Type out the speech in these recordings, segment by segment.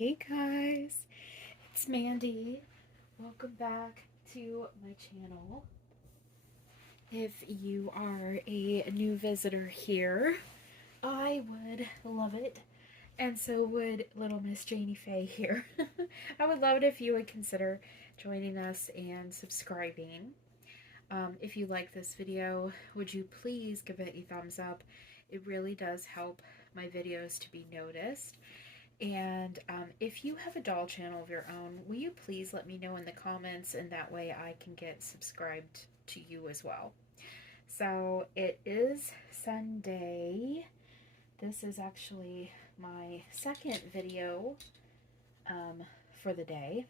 Hey guys, it's Mandy. Welcome back to my channel. If you are a new visitor here, I would love it, and so would little Miss Janie Fay here. I would love it if you would consider joining us and subscribing. If you like this video, would you please give it a thumbs up? It really does help my videos to be noticed. And if you have a doll channel of your own, will you please let me know in the comments, and that way I can get subscribed to you as well. So it is Sunday. This is actually my second video for the day.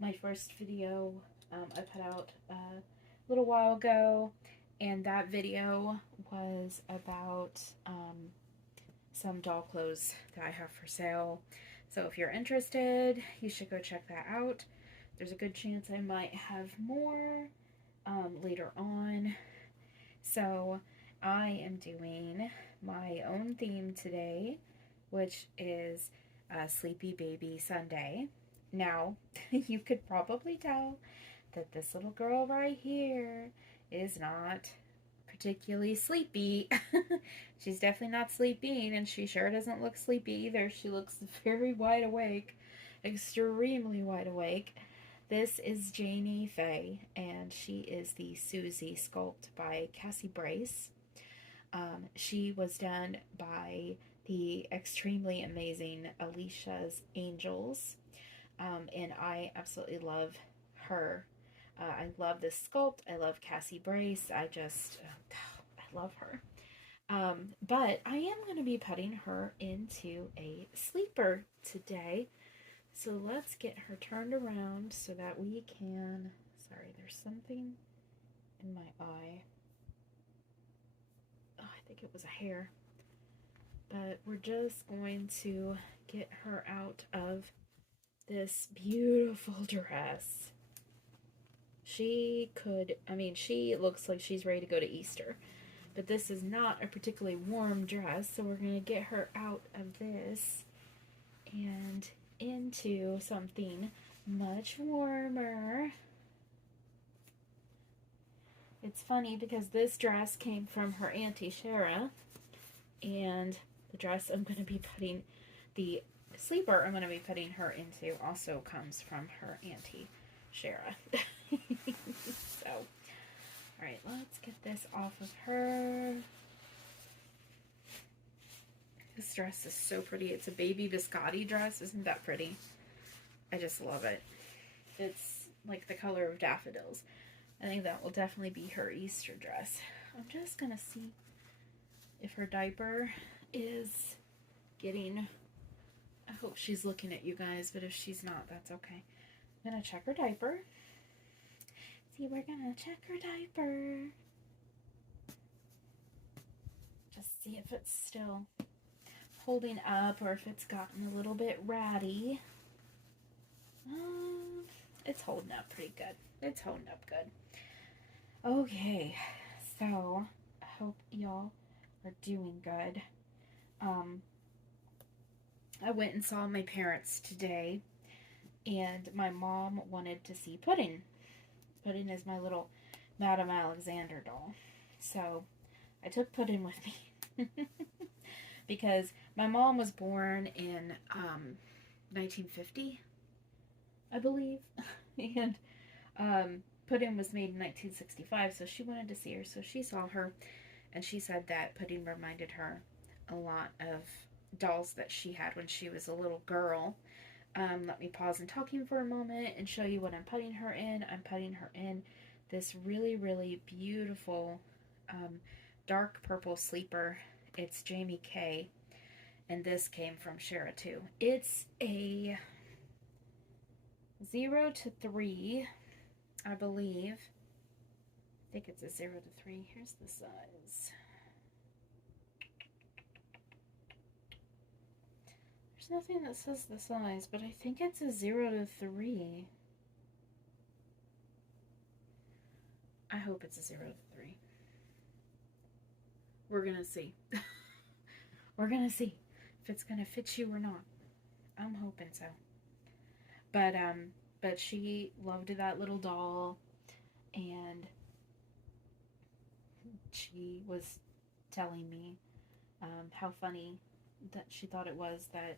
My first video I put out a little while ago, and that video was about some doll clothes that I have for sale. So if you're interested, you should go check that out. There's a good chance I might have more later on. So I am doing my own theme today, which is Sleepy Baby Sunday. Now, you could probably tell that this little girl right here is not particularly sleepy. She's definitely not sleeping, and she sure doesn't look sleepy either. She looks very wide awake, extremely wide awake. This is Janie Fay, and she is the Susie sculpt by Cassie Brace. She was done by the extremely amazing Alicia's Angels, and I absolutely love her. I love this sculpt. I love Cassie Brace. I love her. But I am going to be putting her into a sleeper today. So let's get her turned around so that we can... Sorry, there's something in my eye. Oh, I think it was a hair. But we're just going to get her out of this beautiful dress. She looks like she's ready to go to Easter. But this is not a particularly warm dress, so we're going to get her out of this and into something much warmer. It's funny because this dress came from her Auntie Shara, and the dress I'm going to be putting, the sleeper I'm going to be putting her into also comes from her Auntie Shara. So, alright, let's get this off of her. This dress is so pretty. It's a baby biscotti dress. Isn't that pretty? I just love it. It's like the color of daffodils. I think that will definitely be her Easter dress. I'm just going to see if her diaper is getting... I hope she's looking at you guys, but if she's not, that's okay. I'm going to check her diaper. See, we're going to check her diaper. Just see if it's still holding up or if it's gotten a little bit ratty. It's holding up pretty good. It's holding up good. Okay, so I hope y'all are doing good. I went and saw my parents today, and my mom wanted to see Pudding. Pudding is my little Madame Alexander doll. So I took Pudding with me because my mom was born in 1950, I believe, and Pudding was made in 1965, so she wanted to see her. So she saw her, and she said that Pudding reminded her a lot of dolls that she had when she was a little girl. Let me pause in talking for a moment and show you what I'm putting her in. I'm putting her in this really, really beautiful dark purple sleeper. It's Janie Fay, and this came from Shara too. It's a 0 to 3, I believe. I think it's a 0 to 3. Here's the size. There's nothing that says the size, but I think it's a 0 to 3. I hope it's a 0 to 3. We're gonna see. We're gonna see if it's gonna fit you or not. I'm hoping so. But but she loved that little doll, and she was telling me how funny that she thought it was that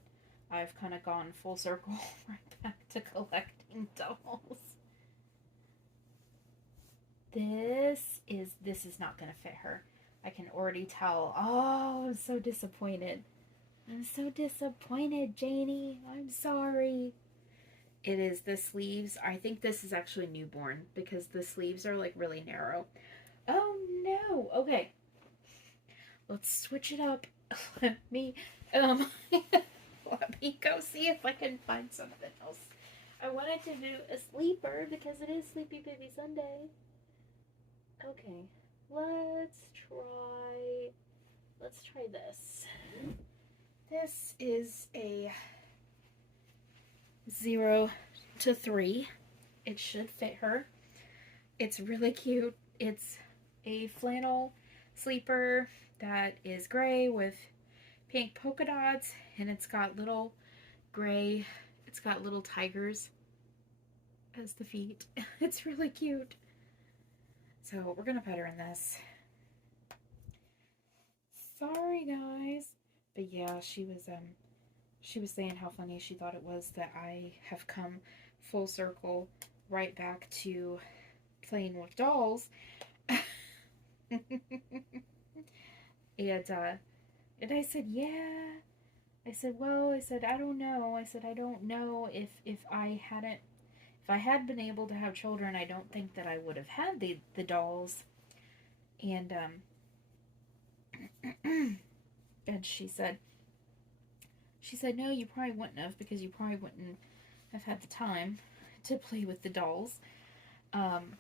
I've kind of gone full circle right back to collecting dolls. This is not gonna fit her. I can already tell. Oh, I'm so disappointed. I'm so disappointed, Janie. I'm sorry. It is the sleeves. I think this is actually newborn because the sleeves are like really narrow. Oh no. Okay. Let's switch it up. Let me let me go see if I can find something else. I wanted to do a sleeper because it is Sleepy Baby Sunday. Okay. Let's try this. This is a 0 to 3. It should fit her. It's really cute. It's a flannel sleeper that is gray with pink polka dots, and it's got little gray, it's got little tigers as the feet. It's really cute. So we're gonna put her in this. Sorry guys. But yeah, she was saying how funny she thought it was that I have come full circle right back to playing with dolls. And I said, yeah. I said, well, I said, I don't know. I said, I don't know if I had been able to have children, I don't think that I would have had the dolls. And and she said, no, you probably wouldn't have, because you probably wouldn't have had the time to play with the dolls. And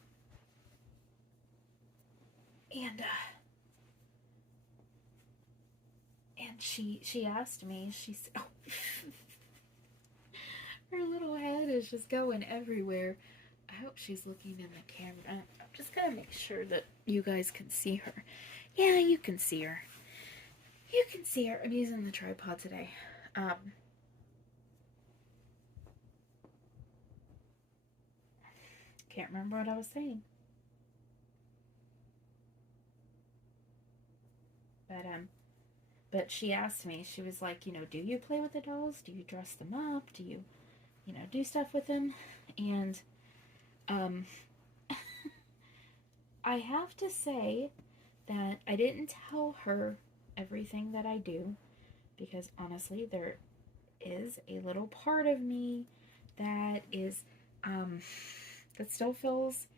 she asked me, she said, oh, her little head is just going everywhere. I hope she's looking in the camera. I'm just gonna make sure that you guys can see her. Yeah, you can see her. You can see her. I'm using the tripod today. Can't remember what I was saying. But she asked me, she was like, do you play with the dolls? Do you dress them up? Do you, do stuff with them? And I have to say that I didn't tell her everything that I do, because honestly, there is a little part of me that is, that still feels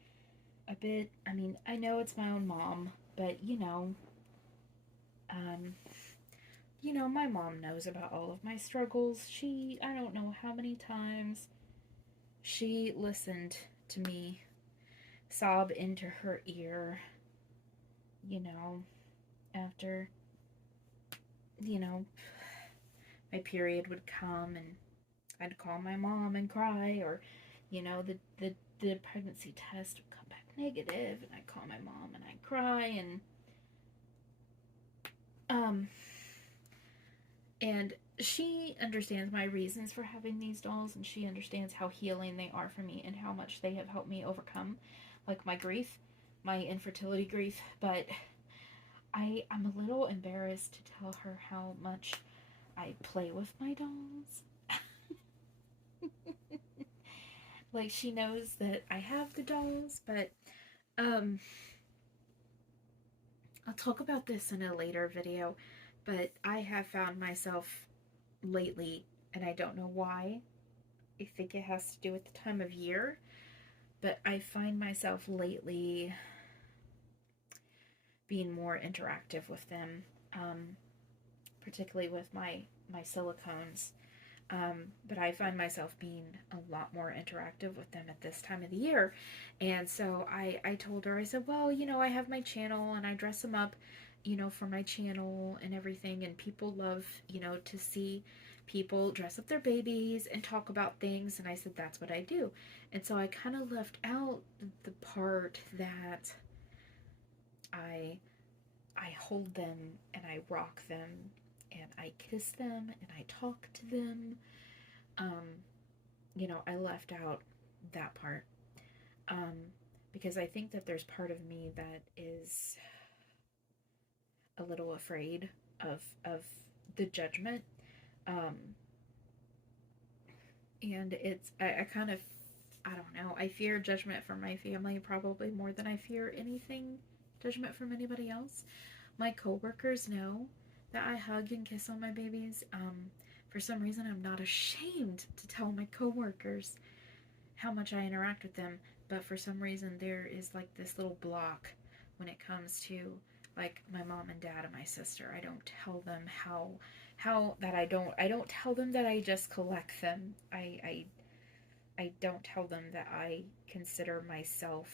a bit, I know it's my own mom, but my mom knows about all of my struggles. I don't know how many times she listened to me sob into her ear, after, my period would come, and I'd call my mom and cry, or, the pregnancy test would come back negative, and I'd call my mom and I'd cry, and she understands my reasons for having these dolls, and she understands how healing they are for me and how much they have helped me overcome, like, my grief, my infertility grief. But I'm a little embarrassed to tell her how much I play with my dolls. Like, she knows that I have the dolls, but I'll talk about this in a later video. But I have found myself lately, and I don't know why, I think it has to do with the time of year, but I find myself lately being more interactive with them, particularly with my silicones. But I find myself being a lot more interactive with them at this time of the year. And so I told her, I said, well, I have my channel and I dress them up, for my channel and everything. And people love, to see people dress up their babies and talk about things. And I said, that's what I do. And so I kind of left out the part that I hold them and I rock them and I kiss them and I talk to them. you know, I left out that part. Um, because I think that there's part of me that is a little afraid of the judgment. Um, and I kind of, I don't know, I fear judgment from my family probably more than I fear anything judgment from anybody else. My coworkers know that I hug and kiss on my babies. For some reason, I'm not ashamed to tell my coworkers how much I interact with them, but for some reason, there is like this little block when it comes to like my mom and dad and my sister. I don't tell them how that I don't tell them that I just collect them. I don't tell them that I consider myself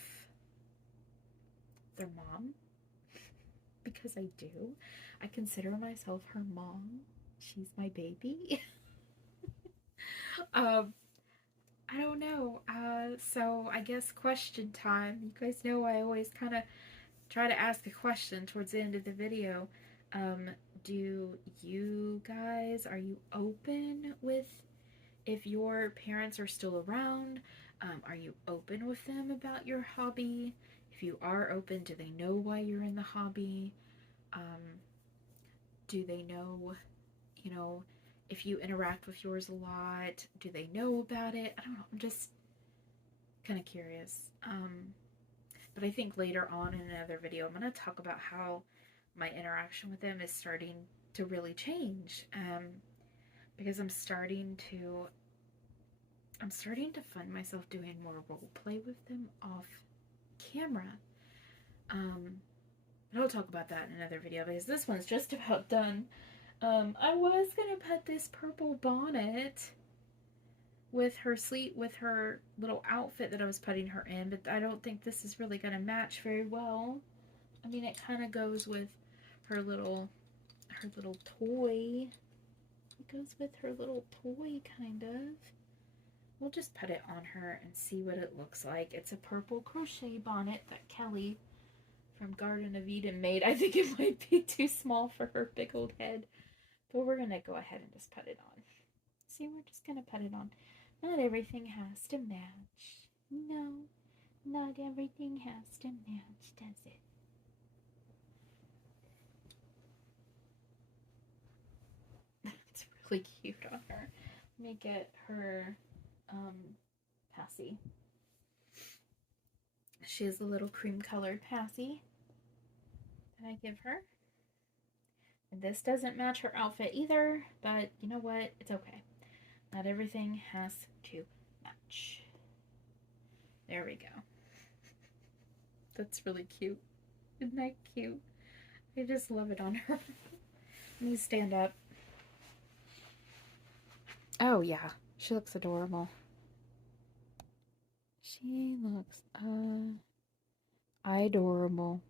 their mom, because I do. I consider myself her mom. She's my baby. um, I don't know. So I guess question time. You guys know I always kind of try to ask a question towards the end of the video. Um, do you guys, are you open with if your parents are still around? Are you open with them about your hobby? If you are open, do they know why you're in the hobby? Um, do they know, you know, if you interact with yours a lot? Do they know about it? I don't know. I'm just kind of curious. But I think later on in another video, I'm going to talk about how my interaction with them is starting to really change. Because I'm starting to find myself doing more role play with them off camera. But I'll talk about that in another video because this one's just about done. I was gonna put this purple bonnet with her little outfit that I was putting her in, but I don't think this is really gonna match very well. I mean, it kind of goes with her little toy. It goes with her little toy, kind of. We'll just put it on her and see what it looks like. It's a purple crochet bonnet that Kelly from Garden of Eden made. I think it might be too small for her big old head, but we're gonna go ahead and just put it on. See, we're just gonna put it on. Not everything has to match. No, not everything has to match, does it? It's really cute on her. Let me get her passy. She has a little cream colored passy that I give her. And this doesn't match her outfit either, but you know what? It's okay. Not everything has to match. There we go. That's really cute. Isn't that cute? I just love it on her. Let me stand up. Oh yeah, she looks adorable. She looks adorable.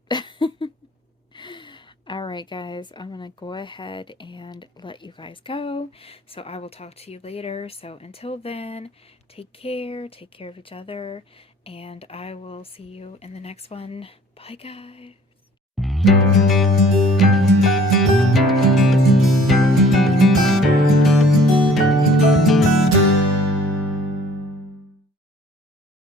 Alright guys, I'm gonna go ahead and let you guys go. So I will talk to you later. So until then, take care of each other, and I will see you in the next one. Bye guys.